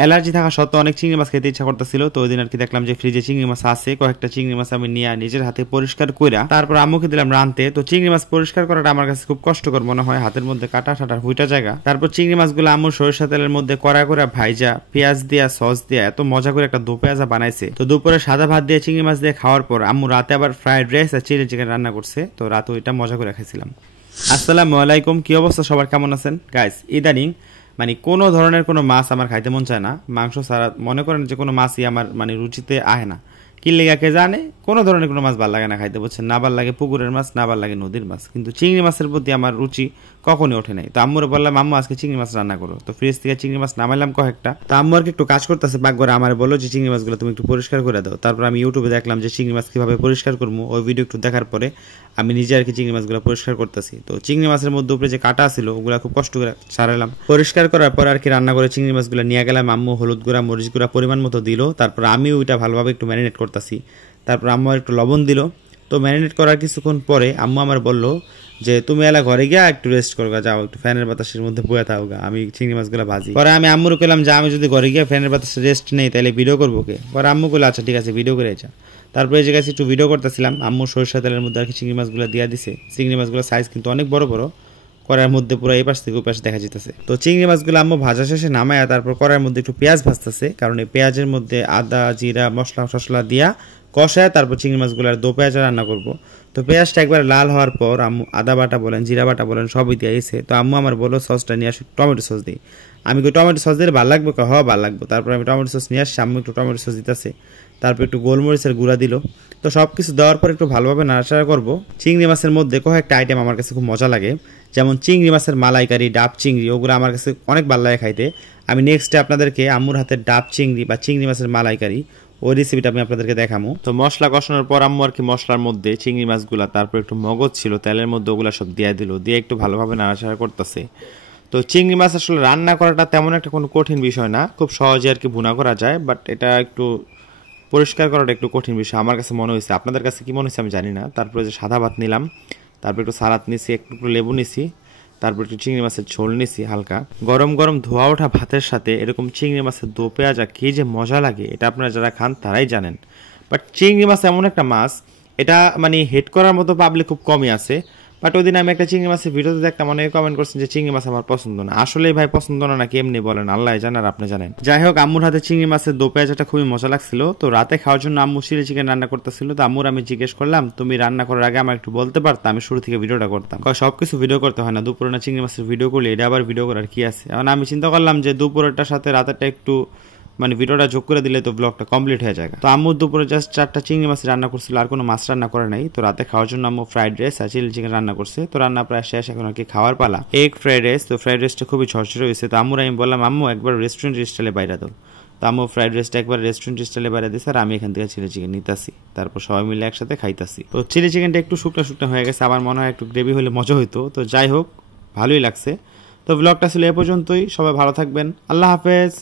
Allergy থাকা সত্ত্বেও অনেক চিংড়ি মাছ খেতে ইচ্ছা করতেছিল। তো ওই দিন আর কি দেখলাম যে ফ্রিজে চিংড়ি মাছ আছে, কয়েকটা চিংড়ি মাছ আমি নিয়ে নিজের হাতে পরিষ্কার কইরা তারপর আম্মুকে দিলাম রানতে। তো চিংড়ি মাছ পরিষ্কার করাটা আমার কাছে খুব কষ্টকর মনে হয়, হাতের মধ্যে কাটা ঠাটা হুইটা জায়গা। তারপর চিংড়ি মাছগুলো আম্মু সরিষা তেলের মধ্যে কড়া করে ভাইজা পেঁয়াজ দিয়া সস দিয়া এত মজা করে একটা দো পেঁয়াজা বানাইছে। তো দুপুরে সাদা ভাত দিয়ে চিংড়ি মাছ দিয়ে খাওয়ার পর আম্মু রাতে আবার ফ্রাইড রাইস আর চিলি চিকেন রান্না করছে। তো রাতে ওইটা মজা করে খাইছিলাম। আসসালামু আলাইকুম, কি অবস্থা সবার, কেমন আছেন গাইস? ইদানিং মানে কোনো ধরনের কোনো মাছ আমার খাইতে মন চায় না, মাংস ছাড়া মনে করেন যে কোনো মাছই আমার মানে রুচিতে আহে না। কি লেগা কে জানে, কোনো ধরনের কোনো মাছ ভাল লাগে না খাইতে, বুঝছেন? না ভাল লাগে পুকুরের মাছ, না ভাল লাগে নদীর মাছ, কিন্তু চিংড়ি মাছের প্রতি আমার রুচি কখনই ওঠে নাই। তো আম্মুরে বললাম আম্মু আজকে চিংড়ি মাছ রান্না করো। তো ফ্রিজ থেকে চিংড়ি মাছ নামাইলাম কয়েকটা। তো আম্মু আর কি একটু কাজ করতেছে পাকঘরে, আমার বললো যে চিংড়ি মাছগুলো তুমি একটু পরিষ্কার করে দাও। তারপর আমি ইউটিউবে দেখলাম যে চিংড়ি মাছ কিভাবে পরিষ্কার করবো, ওই ভিডিও একটু দেখার পরে আমি নিজে আর কি চিংড়ি মাছগুলো পরিষ্কার করতেছি। তো চিংড়ি মাছের মধ্যে উপরে যে কাটা ছিল ওগুলা খুব কষ্ট করে ছাড়ালাম। পরিষ্কার করার পর আর কি রান্না করে চিংড়ি মাছগুলো নিয়ে গেলাম। আম্মু হলুদ গুঁড়া মরিচ গুঁড়া পরিমাণ মতো দিল। তারপর আমি ওইটা ভালোভাবে একটু ম্যারিনেট করতেছি। তারপর আম্মু একটু লবণ দিল। তো ম্যারিনেট করার কিছুক্ষণ পরে আম্মু আমার বললো যে তুমি এলা ঘরে গিয়া একটু রেস্ট করবা, যাও একটু ফ্যানের বাতাসের মধ্যে বয়ে থাকোগা, আমি চিংড়ি মাছগুলো ভাজি। পরে আমি আম্মুর কইলাম যে আমি যদি ঘরে গিয়ে ফ্যানের বাতাসে রেস্ট নেই তাহলে ভিডিও করবো কে? পরে আম্মু কইলো আচ্ছা ঠিক আছে ভিডিও করে যা। তারপরে যে কাছে একটু ভিডিও করতেছিলাম, আম্মু সরিষা তেলের মধ্যে আর কি চিংড়ি মাছগুলো দিয়ে দিছে। চিংড়ি মাছগুলো সাইজ কিন্তু অনেক বড় বড়, কড়াইয়ের মধ্যে পুরো এই পাশ থেকে ওই পাশে দেখা যেতেছে। তো চিংড়ি মাছগুলো আম্মু ভাজা শেষে নামায়া তারপর কড়াইয়ের মধ্যে একটু পেঁয়াজ ভাজতেছে, কারণ এই পেঁয়াজের মধ্যে আদা জিরা মশলা টসলা দিয়া কষায় তারপর চিংড়ি মাছগুলো আর দো পেঁয়াজ রান্না করবো। তো পেঁয়াজটা একবার লাল হওয়ার পর আম্মু আদা বাটা বলেন জিরা বাটা বলেন সবই দিয়ে এসে। তো আম্মু আমার বললো সসটা নিয়ে আসি, টমেটো সস দিই। আমি কই টমেটো সস দিলে ভালো লাগবে? হ্যাঁ ভালো লাগবে। তারপর আমি টমেটো সস নিয়ে আসছি, আম্মু একটু টমেটো সস দিতেছে। তারপর একটু গোলমরিচের গুঁড়া দিল। তো সব কিছু দেওয়ার পর একটু ভালোভাবে নাড়াচাড়া করবো। চিংড়ি মাছের মধ্যে কয়েকটা আইটেম আমার কাছে খুব মজা লাগে, যেমন চিংড়ি মাছের মালাইকারি, ডাব চিংড়ি, ওগুলো আমার কাছে অনেক ভালো লাগে খাইতে। আমি নেক্সটে আপনাদেরকে আম্মুর হাতের ডাব চিংড়ি বা চিংড়ি মাছের মালাইকারি ওই রেসিপিটা আমি আপনাদেরকে দেখাবো। তো মশলা কষানোর পর আম্মু আর কি মশলার মধ্যে চিংড়ি মাছগুলা, তারপর একটু মগজ ছিল তেলের মধ্যে, ওগুলা সব দিয়ে দিল, দিয়ে একটু ভালোভাবে নাড়াচাড়া করতেছে। তো চিংড়ি মাছ আসলে রান্না করাটা তেমন একটা কোনো কঠিন বিষয় না, খুব সহজে আর কি ভুনা করা যায়, বাট এটা একটু পরিষ্কার করাটা একটু কঠিন বিষয় আমার কাছে মনে হয়েছে। আপনাদের কাছে কি মনে হয়েছে আমি জানি না। তারপরে যে সাদা ভাত নিলাম, তারপর একটু সালাদ নিছি, একটু লেবু নিছি, তারপর একটু চিংড়ি মাছের ঝোল নিছি হালকা। গরম গরম ধোয়া ওঠা ভাতের সাথে এরকম চিংড়ি মাছের দো পেঁয়াজা কি যে মজা লাগে, এটা আপনারা যারা খান তারাই জানেন। বাট চিংড়ি মাছ এমন একটা মাছ, এটা মানে হেড করার মতো পাবলিক খুব কমই আছে। বাট ওই দিন আমি একটা চিংড়ি মাছের ভিডিওতে দেখলাম, অনেকে কমেন্ট করছেন যে চিংড়ি মাছ আমার পছন্দ না। আসলে ভাই পছন্দ না নাকি এমনি বলেন, আল্লাহ জানেন আর আপনি জানেন। যাই হোক, আম্মুর হাতে চিংড়ি মাছের দো পেঁয়াজাটা খুবই মজা লাগছিল। তো রাতে খাওয়ার জন্য আম্মু চিলি চিকেন রান্না করতেছিল। তো আম্মুর আমি জিজ্ঞেস করলাম তুমি রান্না করার আগে আমার একটু বলতে পারতাম, আমি শুরু থেকে ভিডিওটা করতাম। সবকিছু ভিডিও করতে হয় না, দুপুরে না চিংড়ি মাছের ভিডিও করলে এটা আবার ভিডিও করার কি আছে। এখন আমি চিন্তা করলাম যে দুপুরেরটার সাথে রাতেরটা একটু মানে ভিডিওটা যোগ করে দিলে তো ব্লগটা কমপ্লিট হয়ে যায়। তো আম্মু দুপুরে জাস্ট 4টা চিংড়ি মাছ রান্না করছিল, আর কোনো মাছ রান্না করে নাই। তো রাতে খাওয়ার জন্য আম্মু ফ্রাইড রাইস আর চিলি চিকেন রান্না করছে। তো রান্না প্রায় শেষ, এখন আর কি খাওয়ার পালা। এগ ফ্রাইড রাইস, তো ফ্রাইড রাইসটা খুবই ঝরঝরে হয়েছে। তো আম্মুর আমি বললাম আম্মু একবার রেস্টুরেন্ট স্টাইলে বাইরে দাও। তো আম্মু ফ্রাইড রাইসটা একবার রেস্টুরেন্ট স্টাইলে বাইরে দিয়েছে, আর আমি এখান থেকে চিলি চিকেন নিতেছি। তারপর সবাই মিলে একসাথে খাইতাছি। তো চিলি চিকেনটা একটু শুকনো শুকনো হয়ে গেছে, আমার মনে হয় একটু গ্রেভি হলে মজা হইতো। তো যাই হোক, ভালোই লাগছে। তো ব্লগটা ছিল এ পর্যন্তই, সবাই ভালো থাকবেন, আল্লাহ হাফেজ।